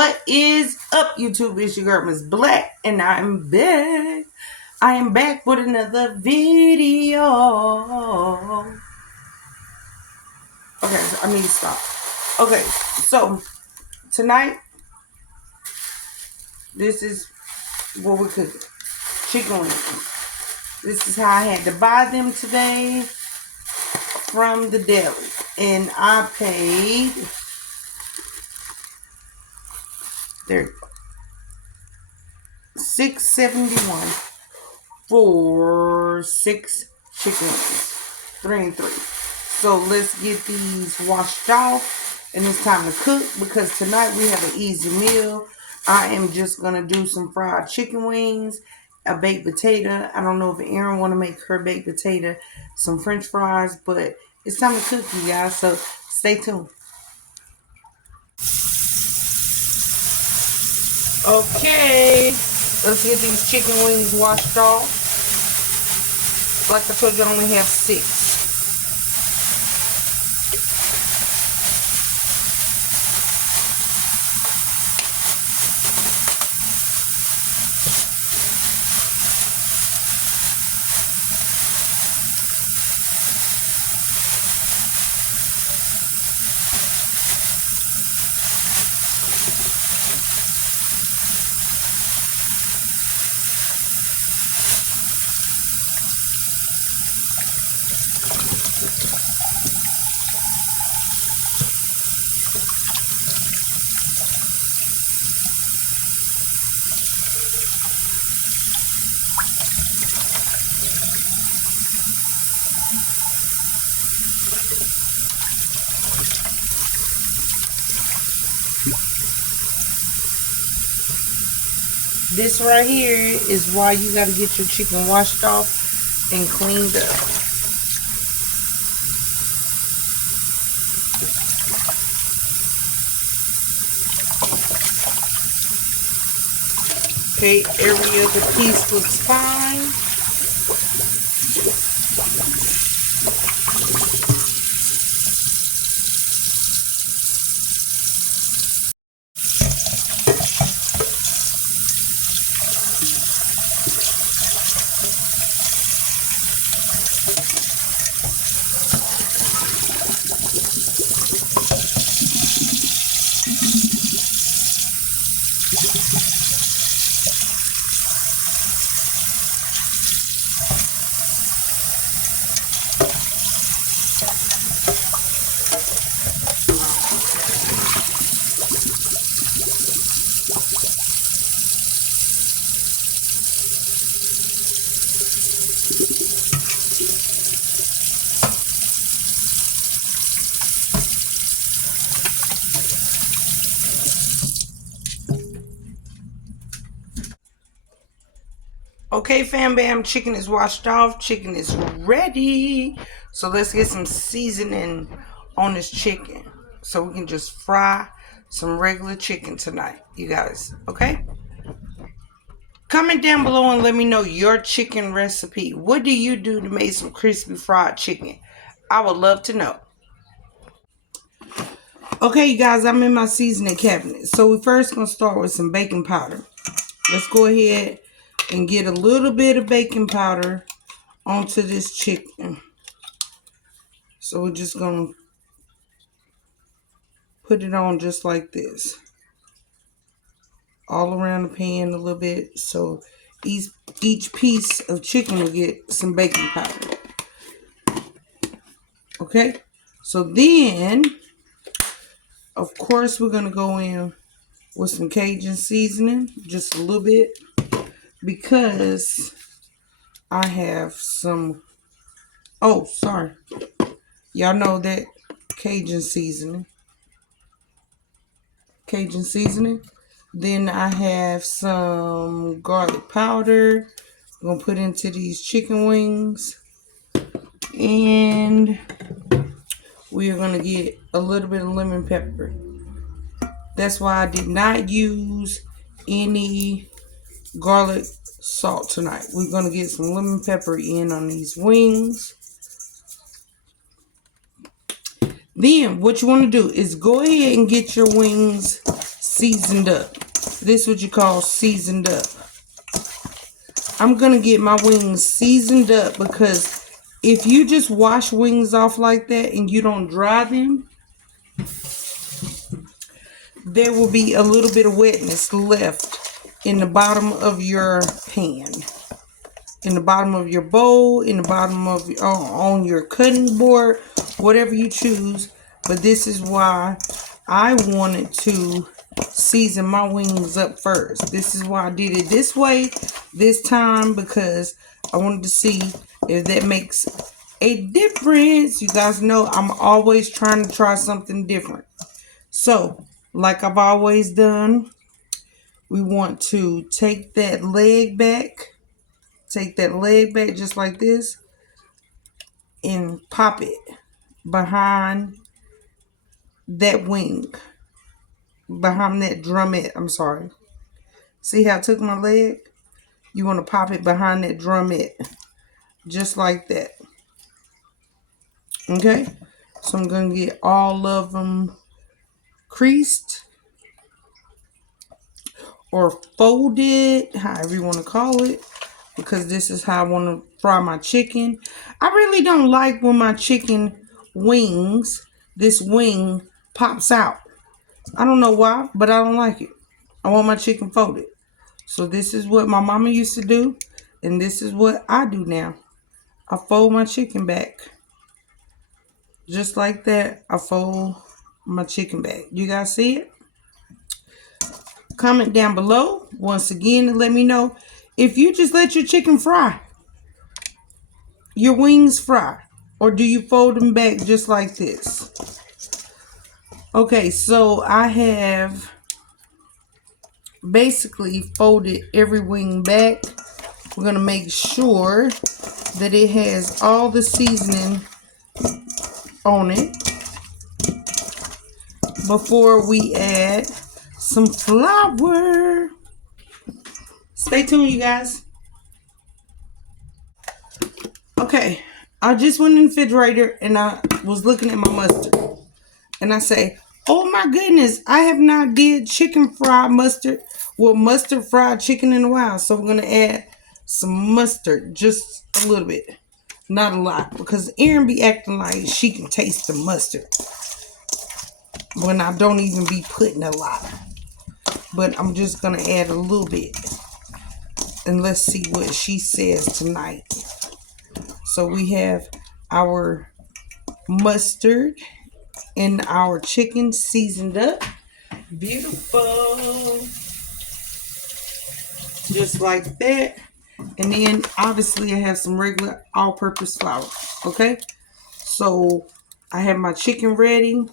What is up, YouTube? It's your girl, Miss Black, and I'm back. I am back with another video. Okay, so I need to stop. Okay, so tonight, this is what we're cooking. Chicken wings. This is how I had to buy them today from the deli. And I paid, there you go, $6.71 for 6 chicken wings, 3 and 3. So let's get these washed off, and it's time to cook because tonight we have an easy meal. I am just gonna do some fried chicken wings, a baked potato. I don't know if Erin want to make her baked potato, some French fries, but it's time to cook, you guys. So stay tuned. Okay, let's get these chicken wings washed off. Like I told you, I only have 6. This right here is why you got to get your chicken washed off and cleaned up. Okay, every other piece looks fine. Okay, fam bam, chicken is washed off. Chicken is ready. So let's get some seasoning on this chicken so we can just fry some regular chicken tonight, you guys. Okay? Comment down below and let me know your chicken recipe. What do you do to make some crispy fried chicken? I would love to know. Okay, you guys, I'm in my seasoning cabinet. So we're first going to start with some baking powder. Let's go ahead and get a little bit of baking powder onto this chicken. So we're just going to put it on just like this. All around the pan a little bit. So each piece of chicken will get some baking powder. Okay? So then, of course, we're going to go in with some Cajun seasoning. Just a little bit. Because I have some... Oh, sorry. Y'all know that Cajun seasoning. Cajun seasoning. Then I have some garlic powder. I'm going to put into these chicken wings. And we are going to get a little bit of lemon pepper. That's why I did not use any garlic salt tonight. We're going to get some lemon pepper in on these wings. Then what you want to do is go ahead and get your wings seasoned up. This is what you call seasoned up. I'm going to get my wings seasoned up because if you just wash wings off like that and you don't dry them, there will be a little bit of wetness left in the bottom of your pan, in the bottom of your bowl, in the bottom of on your cutting board, whatever you choose. But this is why I wanted to season my wings up first. This is why I did it this way this time, because I wanted to see if that makes a difference. You guys know I'm always trying to try something different. So, like I've always done, we want to take that leg back. Take that leg back just like this and pop it behind that wing. Behind that drumette. I'm sorry. See how I took my leg? You want to pop it behind that drumette. Just like that. Okay? So I'm going to get all of them creased or folded, however you want to call it, because this is how I want to fry my chicken. I really don't like when my chicken wings, this wing pops out. I don't know why, but I don't like it. I want my chicken folded. So this is what my mama used to do, and this is what I do now. I fold my chicken back. Just like that, I fold my chicken back. You guys see it? Comment down below once again to let me know if you just let your chicken fry, your wings fry, or do you fold them back just like this? Okay, so I have basically folded every wing back. We're going to make sure that it has all the seasoning on it before we add some flour. Stay tuned, you guys. Okay, I just went in the refrigerator and I was looking at my mustard. And I say, oh my goodness, I have not did chicken fried mustard. Well, mustard fried chicken in a while. So we're going to add some mustard, just a little bit. Not a lot, because Erin be acting like she can taste the mustard when I don't even be putting a lot. But I'm just going to add a little bit. And let's see what she says tonight. So we have our mustard and our chicken seasoned up. Beautiful. Just like that. And then obviously I have some regular all-purpose flour. Okay. So I have my chicken ready.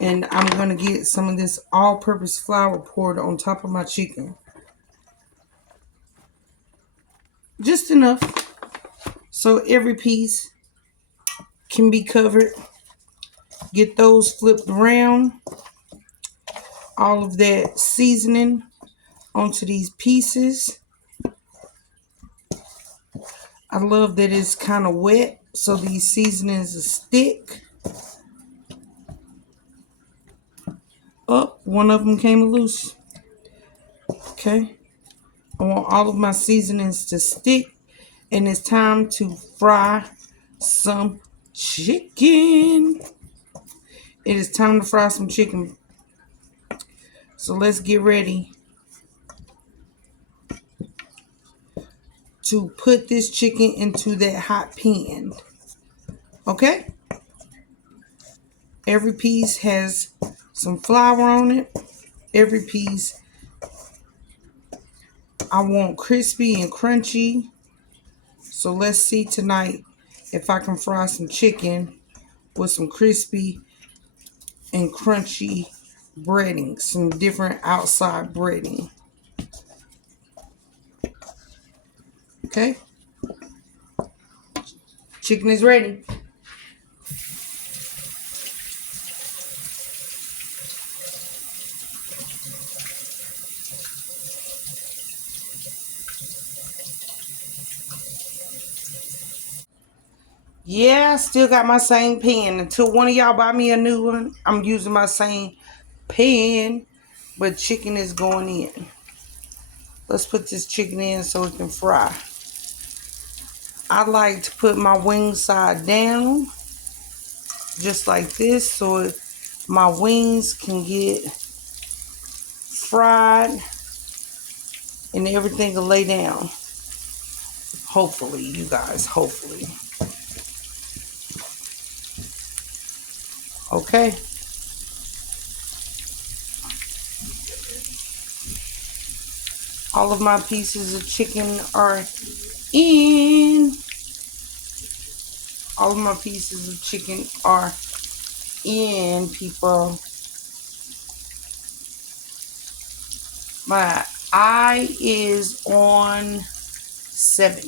And I'm going to get some of this all-purpose flour poured on top of my chicken. Just enough so every piece can be covered. Get those flipped around. All of that seasoning onto these pieces. I love that it's kind of wet, so these seasonings will stick. Oh, one of them came loose. Okay. I want all of my seasonings to stick, and it's time to fry some chicken. It is time to fry some chicken. So let's get ready to put this chicken into that hot pan. Okay? Every piece has some flour on it. Every piece I want crispy and crunchy. So let's see tonight if I can fry some chicken with some crispy and crunchy breading, some different outside breading. Okay? Chicken is ready. Yeah, I still got my same pan. Until one of y'all buy me a new one, I'm using my same pan. but chicken is going in. Let's put this chicken in so it can fry. I like to put my wing side down, just like this, so my wings can get fried and everything will lay down. Hopefully, you guys, hopefully. Okay. All of my pieces of chicken are in. All of my pieces of chicken are in, people. My eye is on 7.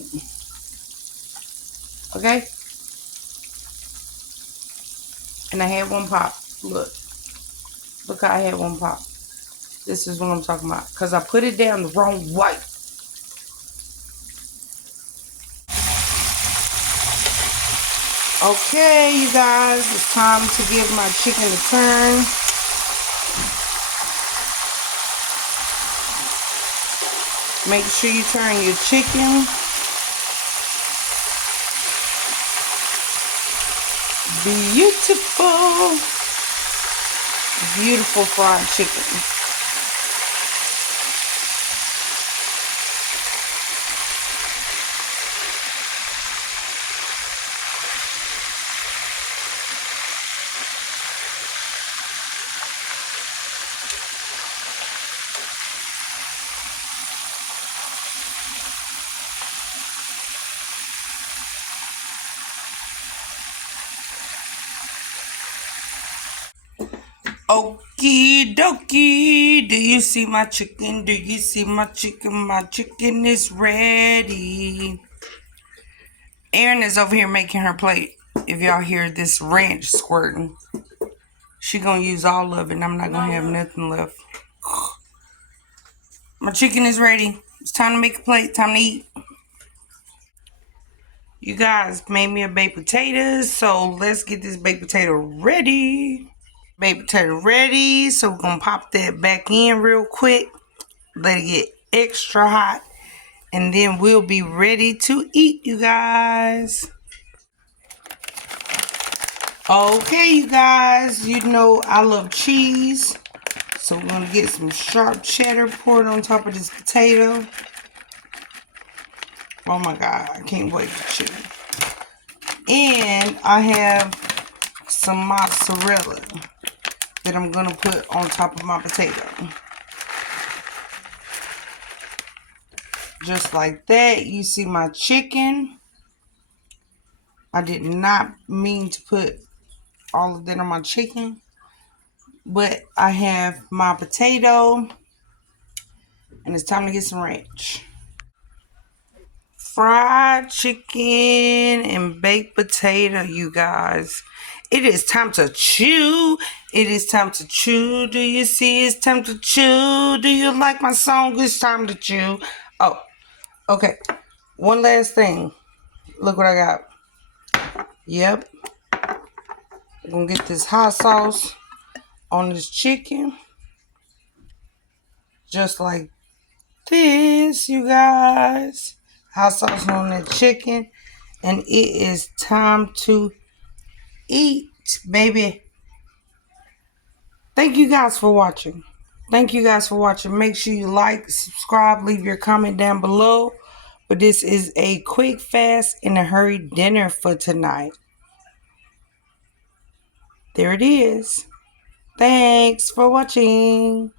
Okay? And I had one pop. Look. Look how I had one pop. This is what I'm talking about. Because I put it down the wrong way. Okay, you guys. It's time to give my chicken a turn. Make sure you turn your chicken. Beautiful. Beautiful fried chicken. Okie dokie. Do you see my chicken? Do you see my chicken? My chicken is ready. Erin is over here making her plate. If y'all hear this ranch squirting, she gonna use all of it and I'm not gonna have nothing left. My chicken is ready. It's time to make a plate. Time to eat. You guys made me a baked potatoes, so let's get this baked potato ready. Baked potato ready, so we're gonna pop that back in real quick. Let it get extra hot, and then we'll be ready to eat, you guys. Okay, you guys, you know I love cheese, so we're gonna get some sharp cheddar poured on top of this potato. Oh my God, I can't wait to chew. And I have some mozzarella that I'm gonna put on top of my potato. Just like that. You see my chicken. I did not mean to put all of that on my chicken, but I have my potato, and it's time to get some ranch. Fried chicken and baked potato, you guys. It is time to chew. It is time to chew. Do you see? It's time to chew. Do you like my song? It's time to chew. Oh, okay. One last thing. Look what I got. Yep. I'm gonna get this hot sauce on this chicken. Just like this, you guys. Hot sauce on that chicken. And it is time to eat, baby. Thank you guys for watching. Thank you guys for watching. Make sure you like, subscribe, leave your comment down below. But this is a quick, fast, and a hurry dinner for tonight. There it is. Thanks for watching.